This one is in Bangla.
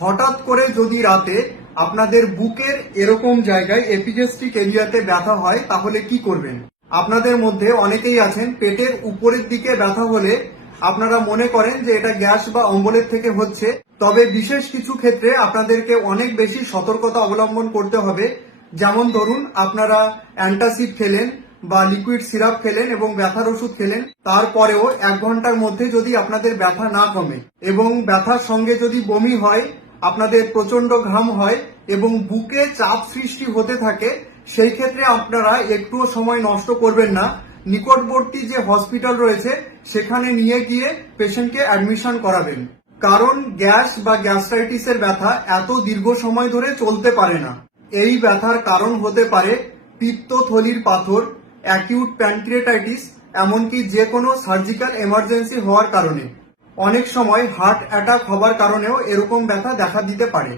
হঠাৎ করে যদি রাতে আপনাদের বুকের এরকম জায়গায় এপিগ্যাস্ট্রিক এরিয়াতে ব্যথা হয় তাহলে কি করবেন? আপনাদের মধ্যে অনেকেই আছেন পেটের উপরের দিকে ব্যথা হলে আপনারা মনে করেন যে এটা গ্যাস বা অম্বলের থেকে হচ্ছে। তবে বিশেষ কিছু ক্ষেত্রে আপনাদেরকে অনেক বেশি সতর্কতা অবলম্বন করতে হবে। যেমন ধরুন, আপনারা অ্যান্টাসিড খেলেন বা লিকুইড সিরাপ খেলেন এবং ব্যথার ওষুধ খেলেন, তারপরেও 1 ঘন্টার মধ্যে যদি আপনাদের ব্যথা না কমে এবং ব্যথার সঙ্গে যদি বমি হয়, আপনাদের প্রচন্ড ঘাম হয় এবং বুকে চাপ সৃষ্টি হতে থাকে, সেই ক্ষেত্রে আপনারা একটুও সময় নষ্ট করবেন না। নিকটবর্তী যে হসপিটাল রয়েছে সেখানে নিয়ে গিয়ে পেশেন্টকে অ্যাডমিশন করাবেন। কারণ গ্যাস বা গ্যাস্ট্রাইটিসের ব্যথা এত দীর্ঘ সময় ধরে চলতে পারে না। এই ব্যথার কারণ হতে পারে পিত্তথলির পাথর, অ্যাকিউট প্যানক্রিয়াটাইটিস, এমনকি যে কোনো সার্জিক্যাল এমার্জেন্সি হওয়ার কারণে। অনেক সময় হার্ট অ্যাটাক হবার কারণেও এরকম ব্যথা দেখা দিতে পারে।